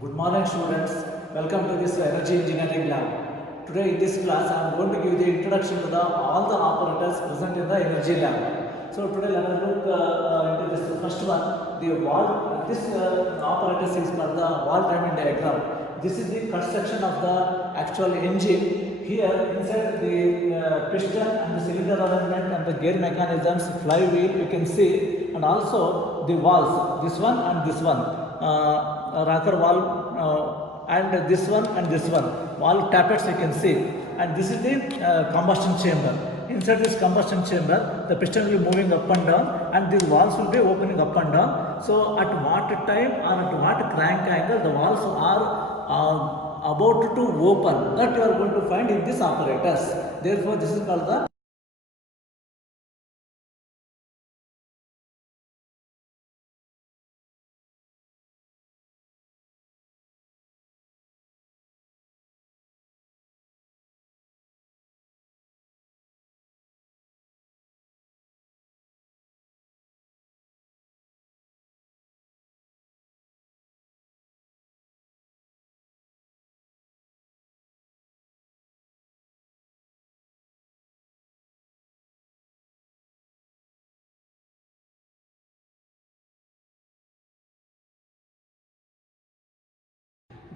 Good morning students, welcome to this energy engineering lab. Today in this class I am going to give the introduction to all the operators present in the energy lab. So today let us look into this first one, the wall. This apparatus is called the wall timing diagram. This is the cut section of the actual engine. Here inside the piston and the cylinder arrangement and the gear mechanisms, flywheel you can see, and also the valves, this one and this one. Rocker valve and this one and this one valve tappets you can see, and this is the combustion chamber. Inside this combustion chamber the piston will be moving up and down and these valves will be opening up and down. So at what time or at what crank angle the valves are about to open, that you are going to find in this apparatus. Therefore this is called the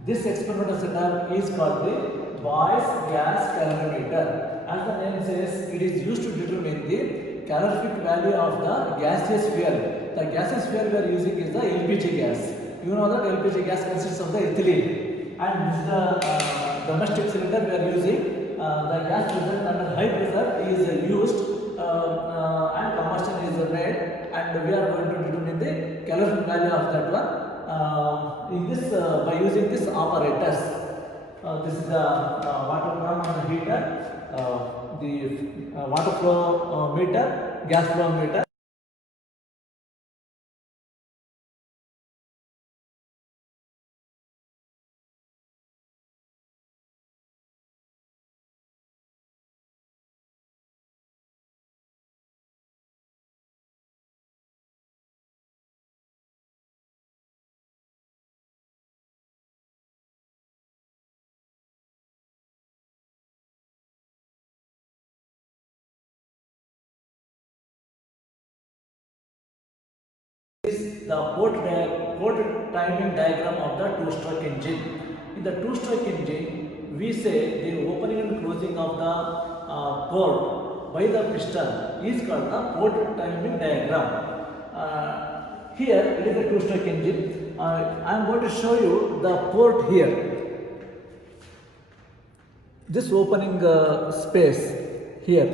this experimental setup is called the Boyce gas calorimeter. As the name says, it is used to determine the calorific value of the gaseous fuel. The gaseous fuel we are using is the LPG gas. You know that LPG gas consists of the ethylene, and this is the domestic cylinder we are using. The gas present under high pressure is used and combustion is made, and we are going to determine the calorific value of that one in this by using this apparatus. This is the water drum on the heater, the water flow meter, gas flow meter. This is the port timing diagram of the two-stroke engine. In the two-stroke engine, we say the opening and closing of the port by the piston is called the port timing diagram. Here it is a two-stroke engine. I am going to show you the port here. This opening space here,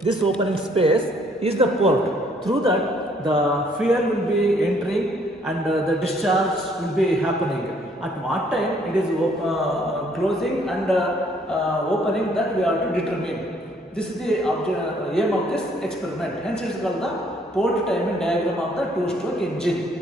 this opening space is the port. Through that the fuel will be entering and the discharge will be happening. At what time it is closing and opening, that we have to determine. This is the aim of this experiment. Hence it is called the port timing diagram of the two-stroke engine.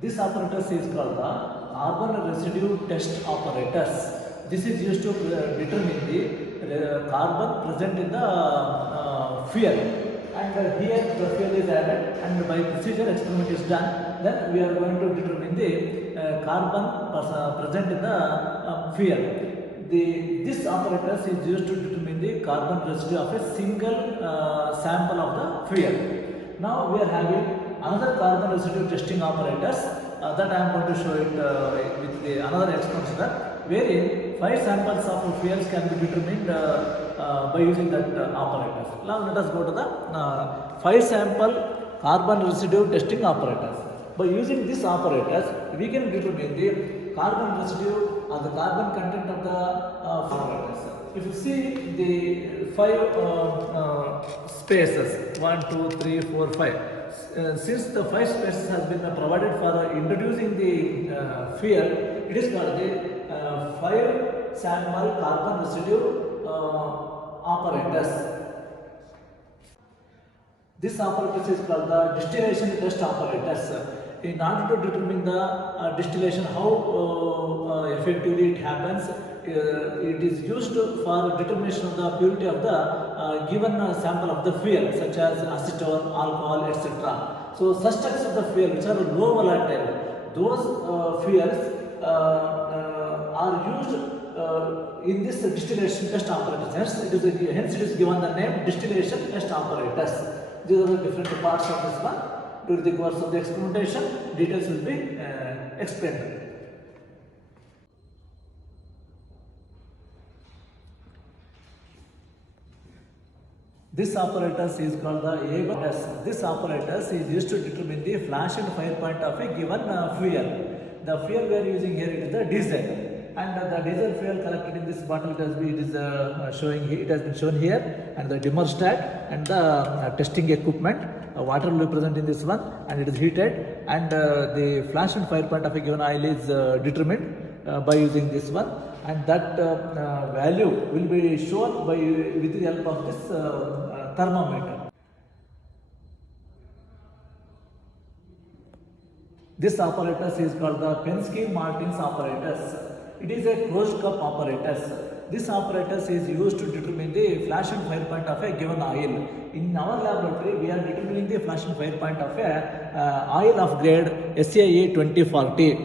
This apparatus is called the carbon residue test apparatus. This is used to determine the carbon present in the fuel. And here the fuel is added, and by procedure experiment is done. Then we are going to determine the carbon present in the fuel. This apparatus is used to determine the carbon residue of a single sample of the fuel. Now we are having another carbon residue testing apparatus that I am going to show it with another experiment that wherein 5 samples of fuels can be determined by using that apparatus. Now let us go to the 5 sample carbon residue testing apparatus. By using this apparatus, we can determine the carbon residue or the carbon content of the apparatus. If you see the 5 spaces, 1, 2, 3, 4, 5. since the 5 spaces has been provided for introducing the fuel, it is called the 5 sample carbon residue apparatus. This apparatus is called the distillation test apparatus. In order to determine the distillation, how effectively it happens, it is used for determination of the purity of the given sample of the fuel, such as acetone, alcohol, etc. So, such types of the fuel which are low volatile, those fuels are used in this distillation test apparatus. Hence it is given the name distillation test apparatus. These are the different parts of this one. During the course of the experimentation, details will be explained. This apparatus is called the ABAS. This apparatus is used to determine the flash and fire point of a given fuel. The fuel we are using here, it is the diesel. And the diesel fuel collected in this bottle, it has been shown here, and the dimmer stack and the testing equipment. Water will be present in this one, and it is heated, and the flash and fire point of a given oil is determined by using this one, and that value will be shown with the help of this thermometer. This apparatus is called the Penske-Martin's apparatus. It is a closed cup apparatus. This apparatus is used to determine the flash and fire point of a given oil. In our laboratory, we are determining the flash and fire point of a oil of grade SAE 2040.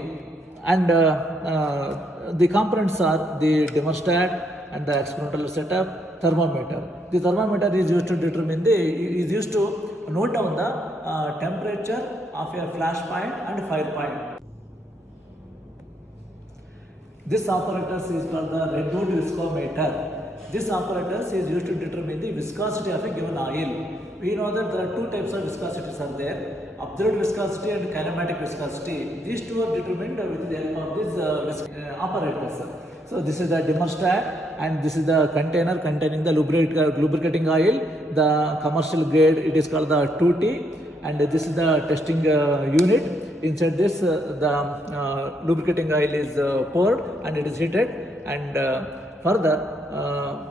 And the components are the thermostat and the experimental setup, thermometer. The thermometer is used to note down the temperature of a flash point and fire point. This apparatus is called the redwood viscometer. This apparatus is used to determine the viscosity of a given oil. We know that there are two types of viscosities are there: observed viscosity and kinematic viscosity. These two are determined with the help of this apparatus. So this is the thermostat, and this is the container containing the lubricating oil. The commercial grade, it is called the 2T, and this is the testing unit. Inside this, the lubricating oil is poured and it is heated, and further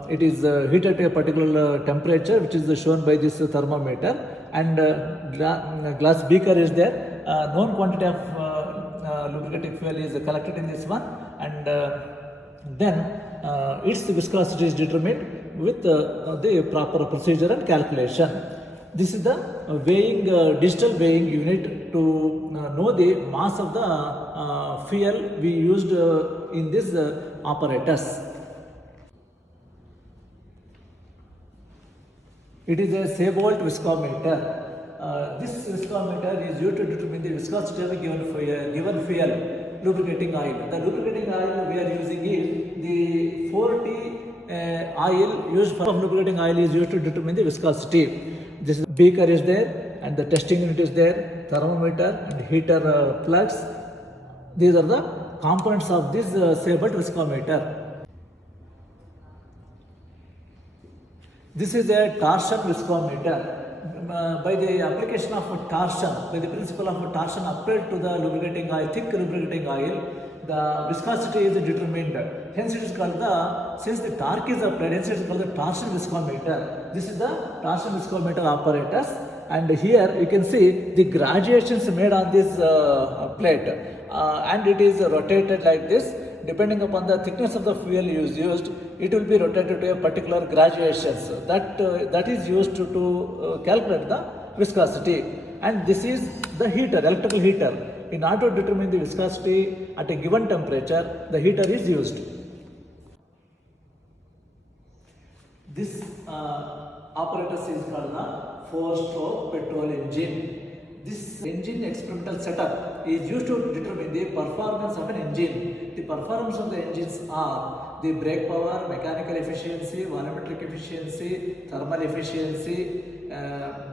it is heated to a particular temperature, which is shown by this thermometer, and glass beaker is there. Known quantity of lubricating fuel is collected in this one, and then its viscosity is determined with the proper procedure and calculation. This is the digital weighing unit to know the mass of the fuel we used in this apparatus. It is a Sebold viscometer. This viscometer is used to determine the viscosity of a given fuel, lubricating oil. The lubricating oil we are using is the 4T oil used for lubricating oil is used to determine the viscosity. This beaker is there, and the testing unit is there, thermometer and heater plugs. These are the components of this Sebold viscometer. This is a torsion viscometer. By the application of torsion, by the principle of torsion applied to the lubricating oil, thick lubricating oil, the viscosity is determined. Hence it is called since the torque is applied, hence it is called the torsion viscometer. This is the torsion viscometer apparatus, and here you can see the graduations made on this plate, and it is rotated like this. Depending upon the thickness of the fuel used, it will be rotated to a particular graduations. That is used to calculate the viscosity. And this is the heater, electrical heater. In order to determine the viscosity at a given temperature, the heater is used. This apparatus is called the 4-stroke petrol engine. This engine experimental setup is used to determine the performance of an engine. The performance of the engines are the brake power, mechanical efficiency, volumetric efficiency, thermal efficiency.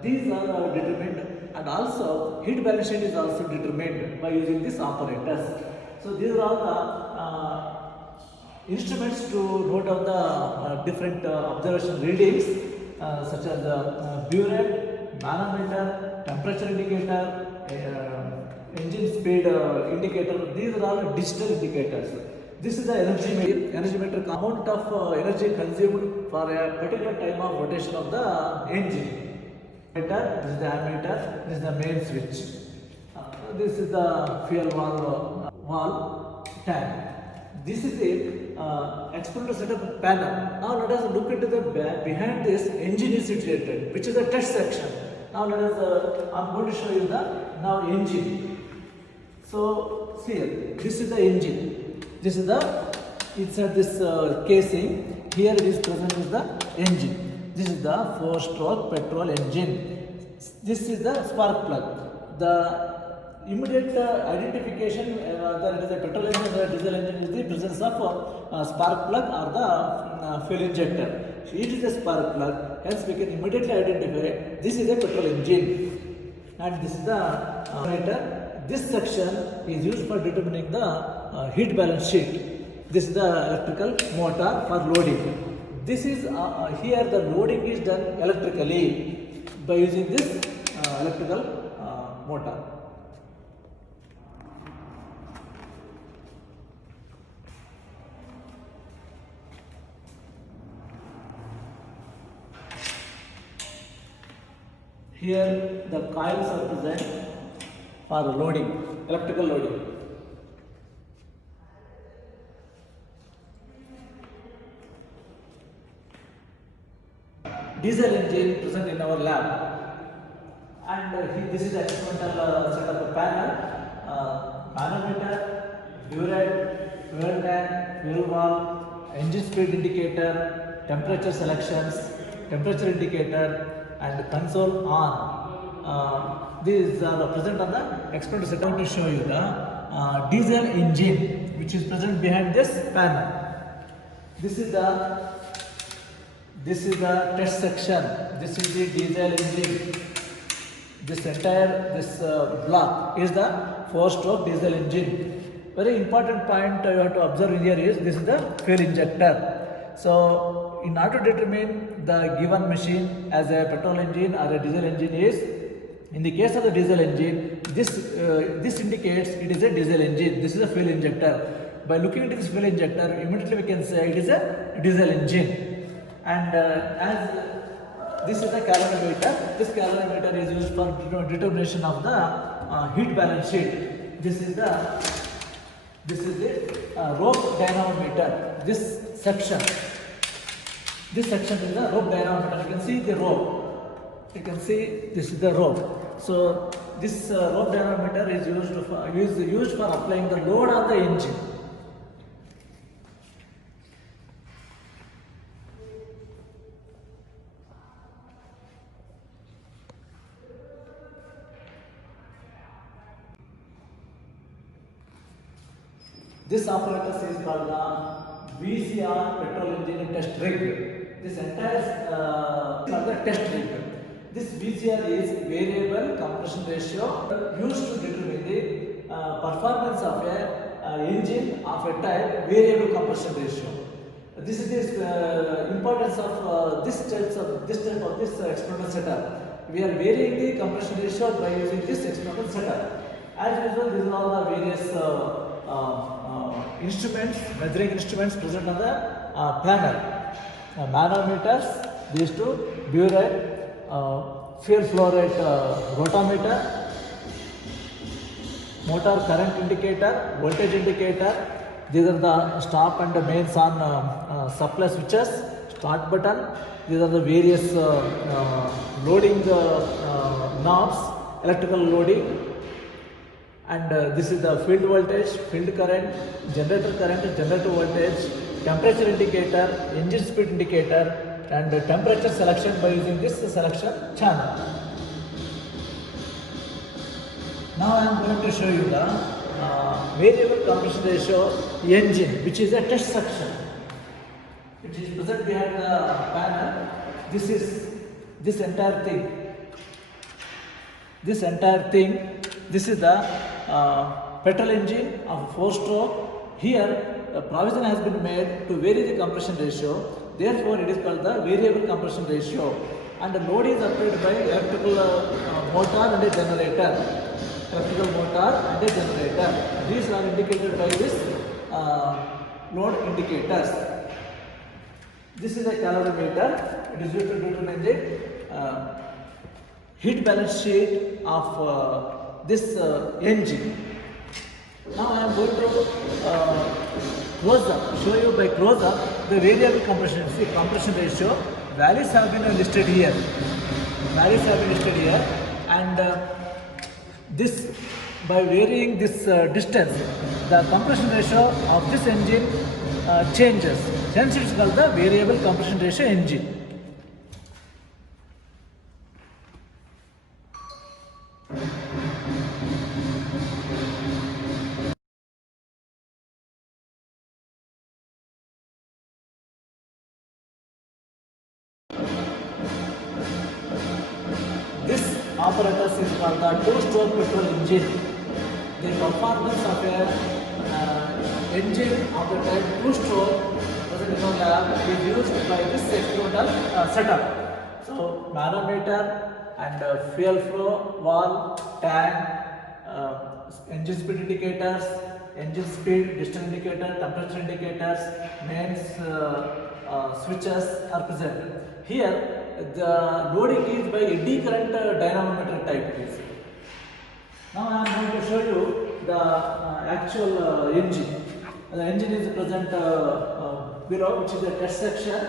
These are determined, and also heat balance sheet is also determined by using this apparatus. So these are all the instruments to note down the different observation readings, such as the burette, manometer, temperature indicator, engine speed indicator. These are all digital indicators. This is the energy meter amount of energy consumed for a particular time of rotation of the engine. This is the ammeter, this is the main switch. This is the fuel valve tank. This is the experimental setup panel. Now let us look into the behind this engine is situated, which is the test section. Now let us, I'm going to show you the now engine. So see here, this is the engine. This is the inside this casing. Here it is present is the engine. This is the 4-stroke petrol engine. This is the spark plug. The immediate identification whether it is a petrol engine or a diesel engine is the presence of spark plug or the fuel injector. So it is a spark plug, hence we can immediately identify this is a petrol engine, and this is the meter. This section is used for determining the heat balance sheet. This is the electrical motor for loading. This is here the loading is done electrically by using this electrical motor. Here the coils are present for loading, electrical loading. Diesel engine present in our lab, and this is the experimental setup panel, manometer, burette, fuel tank, fuel valve, engine speed indicator, temperature selections, temperature indicator, and console on. These are present on the experimental setup. To show you the diesel engine which is present behind this panel. This is the test section. This is the diesel engine. This entire block is the 4-stroke diesel engine. Very important point you have to observe here is this is the fuel injector. So in order to determine the given machine as a petrol engine or a diesel engine is, in the case of the diesel engine, this indicates it is a diesel engine. This is a fuel injector. By looking at this fuel injector, immediately we can say it is a diesel engine. And as this is the calorimeter, this calorimeter is used for determination of the heat balance sheet. This is the rope dynamometer. This section is the rope dynamometer. You can see the rope. You can see this is the rope. So this rope dynamometer is used for applying the load on the engine. This apparatus is called the VCR petrol engine test rig. This entire is called the test rig. This VCR is variable compression ratio used to determine the performance of a engine of a type variable compression ratio. This is the importance of this type of this experimental setup. We are varying the compression ratio by using this experimental setup. As usual, these are all the various instruments, measuring instruments present on the panel. Manometers, these two, burette, fuel flow rate rotameter, motor current indicator, voltage indicator. These are the stop and the mains on supply switches, start button. These are the various loading knobs, electrical loading. And this is the field voltage, field current, generator voltage, temperature indicator, engine speed indicator, and temperature selection by using this selection channel. Now I am going to show you the variable compression ratio engine, which is a test section. It is present behind the panel. This is this entire thing. This is the petrol engine of 4-stroke. Here a provision has been made to vary the compression ratio. Therefore, it is called the variable compression ratio. and the load is applied by electrical motor and a generator. Electrical motor and a generator. These are indicated by this load indicators. This is a calorimeter. It is used to determine the heat balance sheet of this engine. Now I am going to close up, show you by close up the variable compression. See, compression ratio values have been listed here. Values have been listed here, and this by varying this distance, the compression ratio of this engine changes. Hence, it is called the variable compression ratio engine. This apparatus is called the two-stroke petrol engine. The performance of a engine of the type two-stroke present in our lab is used by this experimental setup. So manometer and fuel flow, valve, tank, engine speed indicators, engine speed, distance indicator, temperature indicators, mains switches are present. Here the loading is by eddy current dynamometer type is. Now I am going to show you the actual engine. The engine is present below, which is the test section.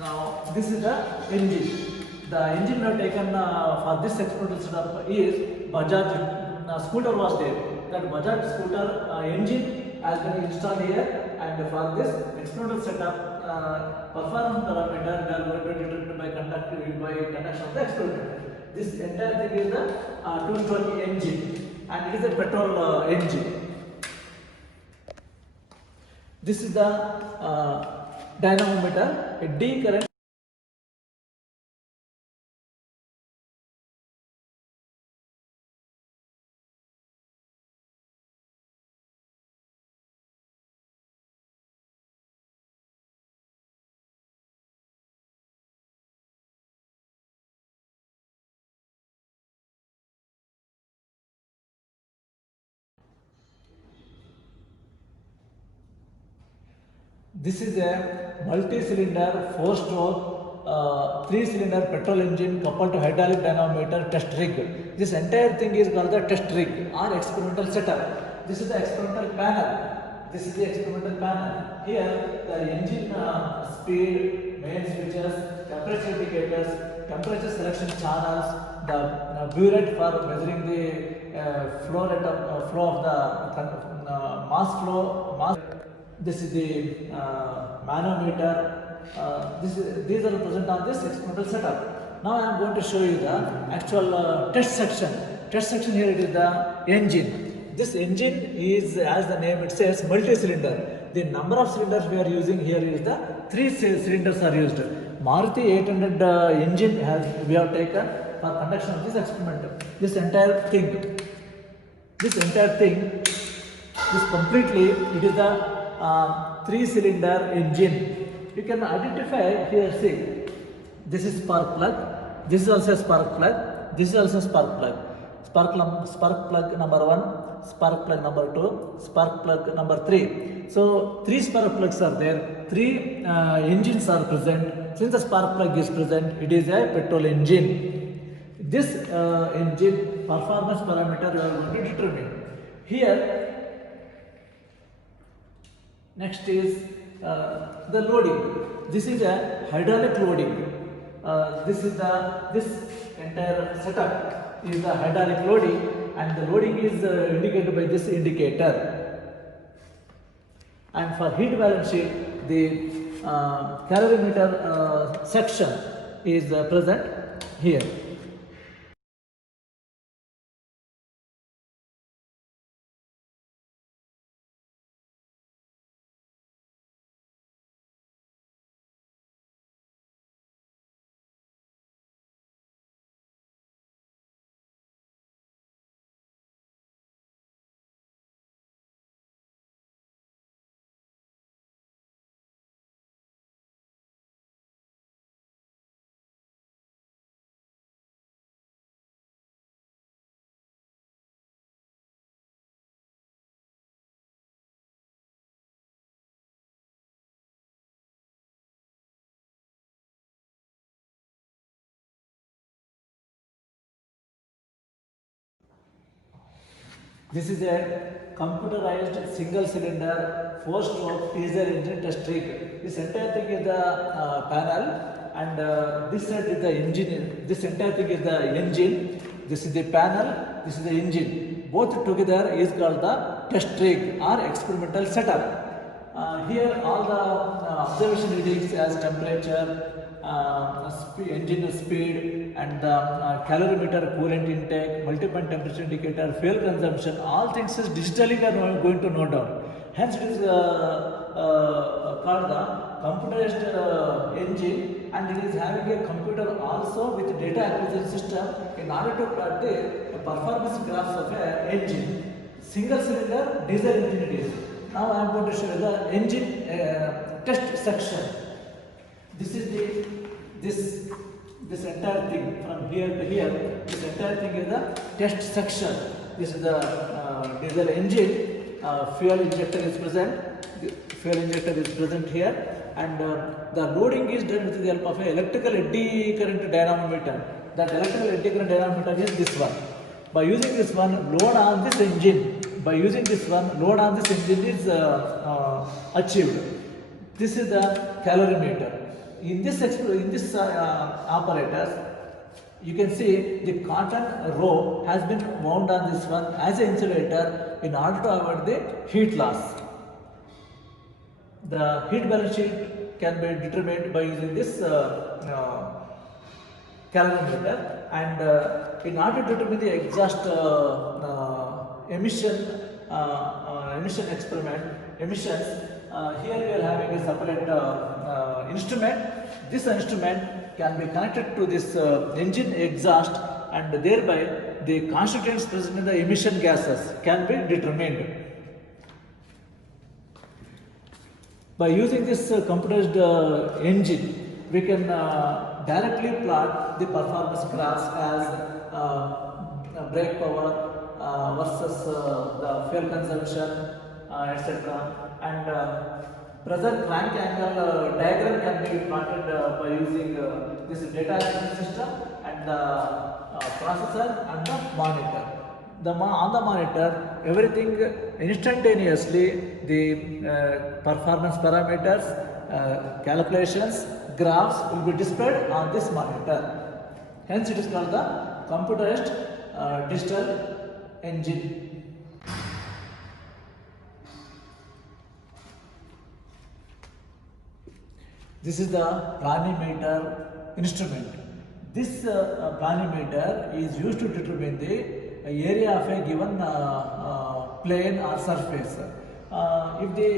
Now this is the engine. The engine we have taken for this experimental setup is Bajaj scooter was there. That Bajaj scooter engine has been installed here, and for this experimental setup performance parameter we are going to determine by conduction of the experiment. This entire thing is the 220 engine, and it is a petrol engine. This is the dynamometer, a D current. This is a multi-cylinder, 4-stroke, 3-cylinder petrol engine coupled to hydraulic dynamometer test rig. This entire thing is called the test rig or experimental setup. This is the experimental panel. This is the experimental panel. Here the engine speed, main switches, temperature indicators, temperature selection channels, the burette for measuring the flow rate of flow of the mass flow. This is the manometer. These are present on this experimental setup. Now I am going to show you the actual test section. Test section here it is the engine. This engine is, as the name it says, multi-cylinder. The number of cylinders we are using here is the 3 cylinders are used. Maruti 800 engine we have taken for conduction of this experiment. This entire thing is completely, it is the 3-cylinder engine. You can identify here, see, this is spark plug, this is also a spark plug, this is also spark plug. Spark plug number 1, spark plug number 2, spark plug number 3. So 3 spark plugs are there, 3 engines are present. Since the spark plug is present, it is a petrol engine. This engine performance parameter we are going to determine. Here next is the loading. This is a hydraulic loading. This entire setup is the hydraulic loading, and the loading is indicated by this indicator. And for heat balance sheet, the calorimeter section is present here. This is a computerized single cylinder 4-stroke diesel engine test rig. This entire thing is the panel, and this side is the engine. This entire thing is the engine. This is the panel. This is the engine. Both together is called the test rig or experimental setup. Here all the observation readings as temperature, engine speed, and the calorimeter, coolant intake, multi-point temperature indicator, fuel consumption, all things is digitally we are going to note down. Hence it is called the computerized engine, and it is having a computer also with data acquisition system in order to plot the performance graphs of an engine. Single cylinder diesel engine it is. Now I am going to show you the engine test section. This is this entire thing from here to here. This entire thing is the test section. This is the diesel engine. Fuel injector is present. The fuel injector is present here, and the loading is done with the help of an electrical eddy current dynamometer. That electrical eddy current dynamometer is this one. By using this one, load on this engine. By using this one, load on this engine is achieved. This is the calorimeter. In this apparatus, you can see the cotton row has been wound on this one as an insulator in order to avoid the heat loss. The heat balance sheet can be determined by using this calorimeter, and in order to determine the exhaust emission experiment emissions, here we are having a separate instrument. This instrument can be connected to this engine exhaust, and thereby the constituents present in the emission gases can be determined. By using this computerized engine, we can directly plot the performance graphs as brake power versus the fuel consumption, etc. And pressure crank angle diagram can be plotted by using this data acquisition system and the processor and the monitor. On the monitor, everything instantaneously, the performance parameters, calculations, graphs will be displayed on this monitor. Hence, it is called the computerized digital engine. This is the planimeter instrument. This planimeter is used to determine the area of a given plane or surface. If the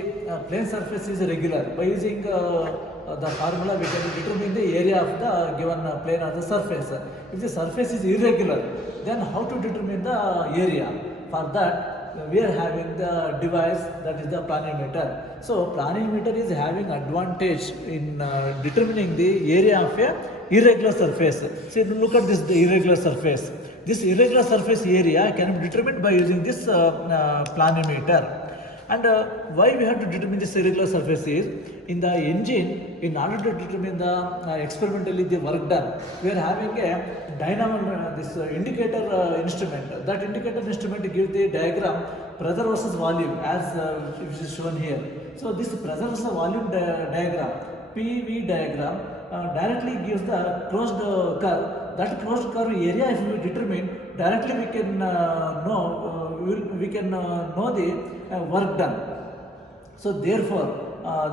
plane surface is regular, by using the formula we can determine the area of the given plane or the surface. If the surface is irregular, then how to determine the area? For that, we are having the device that is the planimeter. So planimeter is having advantage in determining the area of a irregular surface. So look at this, the irregular surface. This irregular surface area can be determined by using this planimeter. And why we have to determine this irregular surface is, in the engine, in order to determine the experimentally the work done, we are having a dynamo, this indicator instrument. That indicator instrument gives the diagram pressure versus volume as which is shown here. So this pressure versus volume diagram, PV diagram, directly gives the closed curve. That closed curve area, if we determine, directly we can know the work done. So therefore,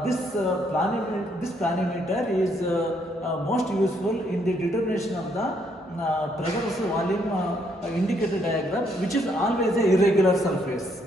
this planimeter is most useful in the determination of the pressure versus volume indicator diagram, which is always a irregular surface.